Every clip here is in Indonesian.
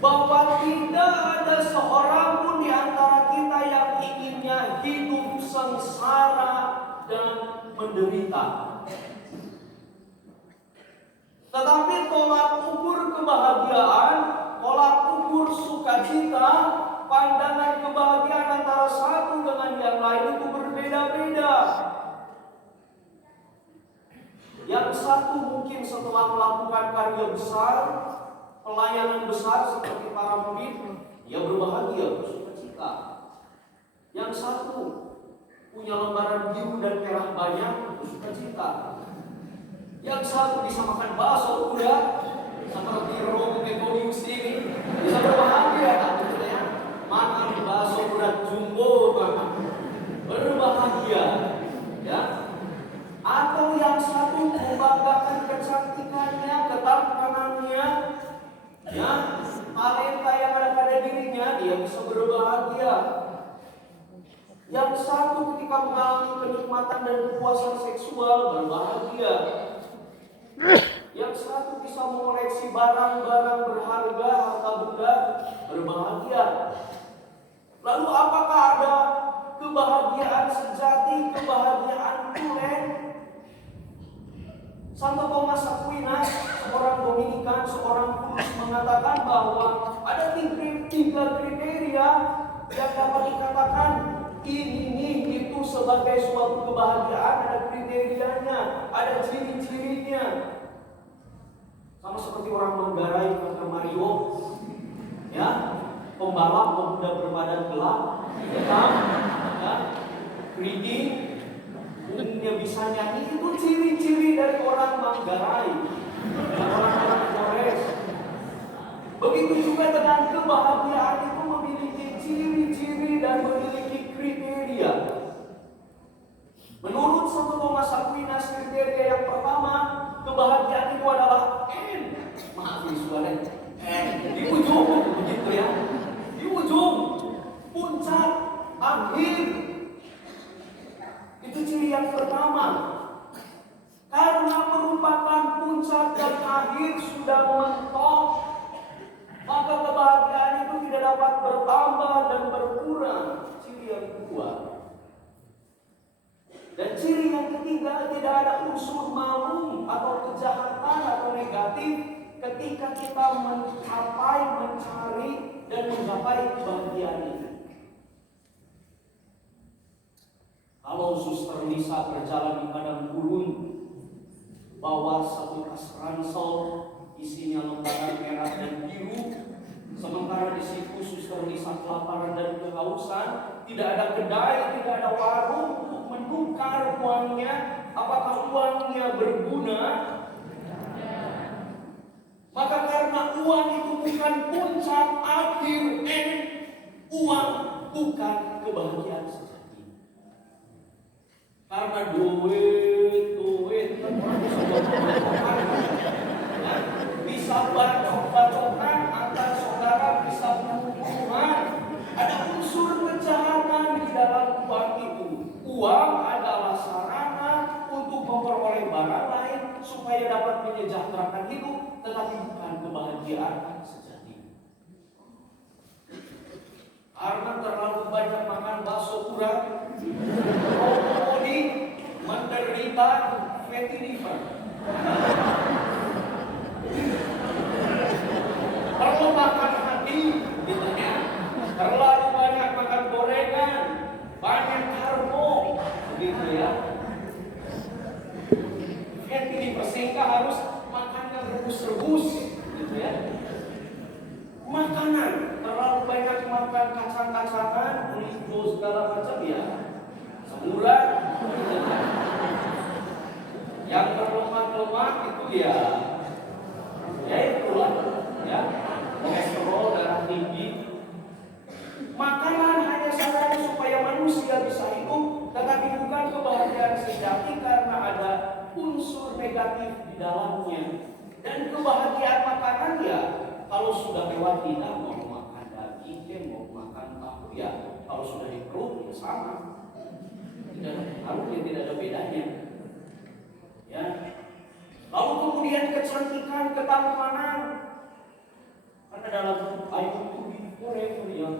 bahwa tidak ada seorang pun di antara kita yang inginnya hidup sengsara dan menderita. Tetapi tolak ukur kebahagiaan, tolak ukur sukacita, pandangan kebahagiaan antara satu dengan yang lain itu berbeda-beda. Yang satu mungkin setelah melakukan karya besar, pelayanan besar seperti para murid, ia berbahagia, bersukacita. Yang satu punya lembaran biru dan merah banyak, bersukacita. Yang satu bisa makan bakso kuda seperti Romo Metodius ini, bisa berbahagia, gitu ya. Makan bakso kuda jumbo, berbahagia, ya. Atau yang satu membanggakan kecantikannya, ketampanannya, ya, talenta yang ada pada dirinya, dia bisa berbahagia. Yang satu ketika mengalami kenikmatan dan kepuasan seksual, berbahagia. Yang satu bisa mengoleksi barang-barang berharga, harta benda, berbahagia. Lalu apakah ada kebahagiaan sejati, kebahagiaan tulen? Santo Thomas Aquinas, seorang Dominikan, seorang kudus, mengatakan bahwa ada tiga kriteria yang dapat dikatakan ini itu sebagai suatu kebahagiaan. Ada kriterianya, ada ciri-cirinya. Sama seperti orang Manggarai kata Mario, ya, pembalap pemuda berbadan gelap, hitam, ya, keriting, dia bisa nyanyi. Itu ciri-ciri dari orang Manggarai, orang-orang Flores. Begitu juga dengan kebahagiaan, itu memiliki ciri-ciri dan memiliki kriteria. Menurut Santo Thomas Aquinas, kriteria yang pertama, kebahagiaan itu adalah maaf visualnya, di ujung, begitu ya, di ujung, puncak, akhir. Itu ciri yang pertama. Karena merupakan puncak dan akhir sudah mentok, maka kebahagiaan itu tidak dapat bertambah dan berkurang. Ciri yang kedua. Dan ciri yang ketiga, tidak ada unsur malu atau kejahatan atau negatif ketika kita mencapai, mencari, dan menggapai kebahagiaan ini. Kalau Suster Lisa berjalan di padang gurun, bawa satu tas ransel isinya lembaran merah dan biru, sementara di situ Suster Lisa kelaparan dan kehausan, tidak ada kedai, tidak ada warung untuk menukar uangnya. Apakah uangnya berguna? Maka karena uang itu bukan puncak akhir, uang bukan kebahagiaan sejati. Karena duit bisa bacok-bacokan antar saudara, bisa bunuh-bunuhan. Ada unsur kejahatan di dalam uang itu. Uang adalah sarana untuk memperoleh barang lain supaya dapat menyejahterakan hidup, tetapi bukan kebahagiaan sejati. Karena terlalu banyak makan bakso kurang, Romoli menderita fatty liver. Perlu makan hati, gitu ya. Terlalu banyak makan gorengan, banyak karbo, begitu ya. Fatty liver, sehingga harus makannya rebus-rebus, gitu ya. Makanan, terlalu banyak makan kacang-kacangan, burrito segala macam ya. Sebulan, gitu ya. Yang berlemak-lemak itu ya itulah ya, kolesterol, darah tinggi. Makanan hanya saja supaya manusia bisa hidup, tetapi bukan kebahagiaan sejati karena ada unsur negatif di dalamnya. Dan kebahagiaan makanan ya, kalau sudah lewat lidah, mau makan daging, mau makan tahu ya, kalau sudah di perut ya sama. Tidak ada bedanya. Ya. Lalu kemudian kecantikan, ketampanan. Karena dalam I want to be forever young.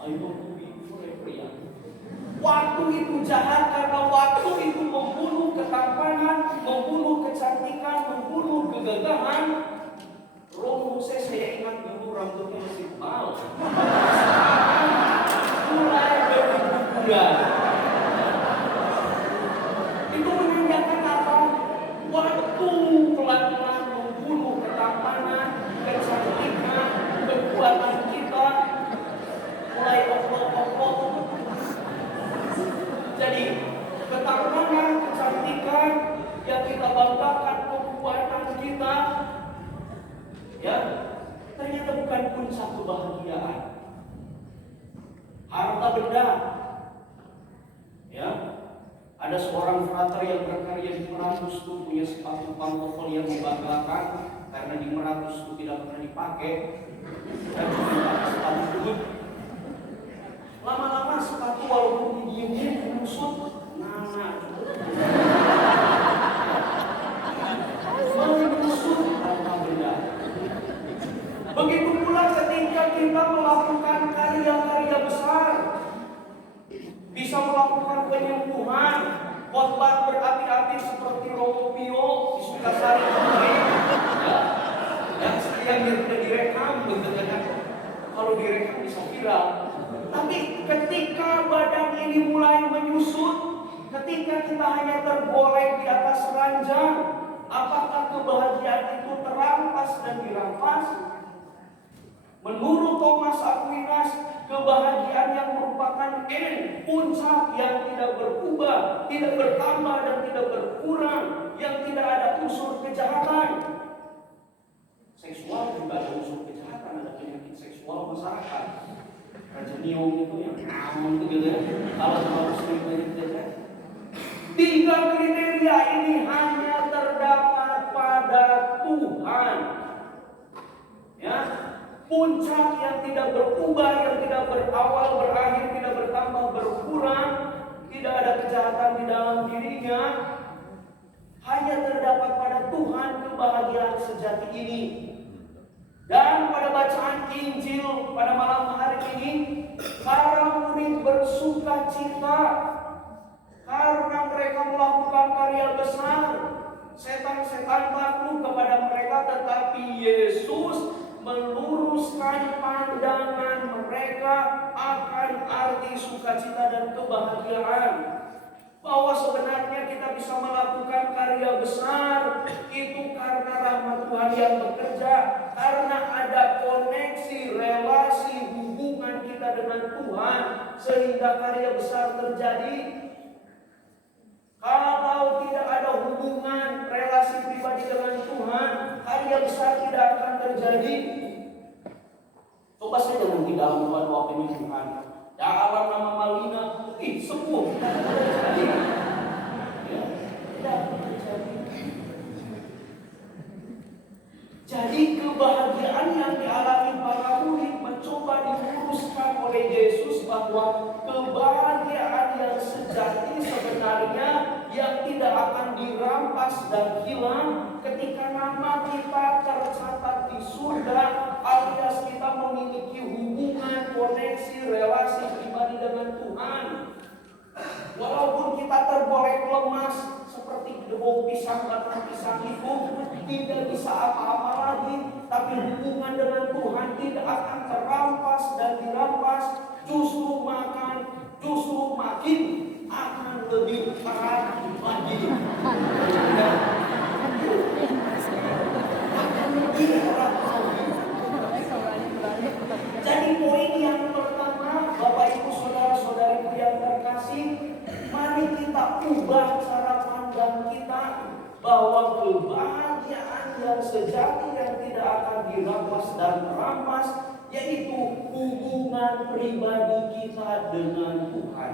I want to be forever young. Waktu itu jahat karena waktu itu membunuh ketampanan, membunuh kecantikan, membunuh kegagahan. Romo saya ingat dulu rambutnya masih tebal. Mulai berguguran. Itu menandakan apa? Waktu pelan-pelan membunuh ketampanan, kecantikan, kekuatan kita. Mulai oplok-oplok. Jadi ketampanan, kecantikan yang kita banggakan, kekuatan kita, ya, ternyata bukan puncak kebahagiaan. Harta benda, ya, ada seorang frater yang berkarya di Meratus tuh punya sepatu pantofel yang membanggakan karena di Meratus itu tidak pernah dipakai dan dipakai sepatu butut. Lama-lama sepatu walaupun didiemin kusut, menusuk harta benda. Begitu pula ketika kita melakukan karya-karya besar, bisa melakukan penyembuhan, khotbah berapi-api seperti Romo Pio di Sukasari, yang tidak direkam, kalau direkam bisa viral. Tapi ketika badan ini mulai menyusut, ketika kita hanya tergolek di atas ranjang, apakah kebahagiaan itu terampas dan dirampas? Menurut Thomas Aquinas, kebahagiaan yang merupakan puncak yang tidak berubah, tidak bertambah dan tidak berkurang, yang tidak ada unsur kejahatan. Seksual juga ada unsur kejahatan, ada penyakit seksual masyarakat. Rajenium itu yang namun itu gitu ya. Kalau terlalu sering banyak. Tiga kriteria ini hanya terdapat pada Tuhan. Ya, puncak yang tidak berubah, yang tidak berawal, berakhir, tidak bertambah, berkurang, tidak ada kejahatan di dalam dirinya. Hanya terdapat pada Tuhan kebahagiaan sejati ini. Dan pada bacaan Injil pada malam hari ini, para murid bersuka cita karena mereka melakukan karya besar. Setan-setan takut kepada mereka, tetapi Yesus meluruskan pandangan mereka akan arti sukacita dan kebahagiaan. Bahwa sebenarnya kita bisa melakukan karya besar itu karena rahmat Tuhan yang bekerja, karena ada koneksi, relasi, hubungan kita dengan Tuhan sehingga karya besar terjadi. Kalau tidak ada hubungan, relasi pribadi dengan Tuhan, karya besar tidak akan terjadi. Coba saja nanti dalam doa penyembuhan, dalam nama Malina putih sembuh. Jadi kebahagiaan yang dialami para murid mencoba diluruskan oleh Yesus bahwa kebahagiaan yang sejati sebenarnya yang tidak akan dirampas dan hilang ketika nama kita tercatat di surga, alias kita memiliki hubungan, koneksi, relasi pribadi dengan Tuhan. Walaupun kita tergolek lemas seperti debong pisang, batang pisang itu tidak bisa apa-apa lagi, tapi hubungan dengan Tuhan tidak akan terampas dan dirampas, justru makin akan lebih erat lagi. Akan lebih erat lagi. Jadi poin yang pertama, Bapak Ibu saudara-saudariku yang terkasih, mari kita ubah cara pandang kita bahwa kebahagiaan yang sejati yang tidak akan dirampas dan terampas yaitu hubungan pribadi kita dengan Tuhan.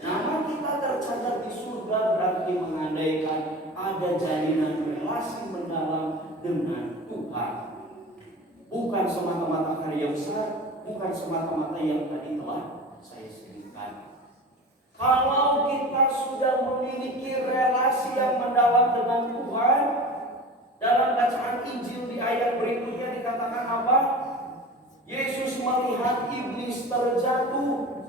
Nama kita tercatat di surga berarti mengandaikan ada jalinan relasi mendalam dengan Tuhan. Bukan semata-mata karya besar, bukan semata-mata yang tadi telah saya sebutkan. Kalau kita sudah memiliki relasi yang mendalam dengan Tuhan, dalam bacaan Injil di ayat berikutnya dikatakan apa? Yesus melihat iblis terjatuh,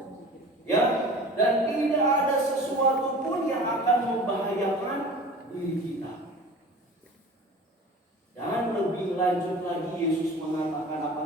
ya, dan tidak ada sesuatu pun yang akan membahayakan diri kita. Dan lebih lanjut lagi Yesus mengatakan apa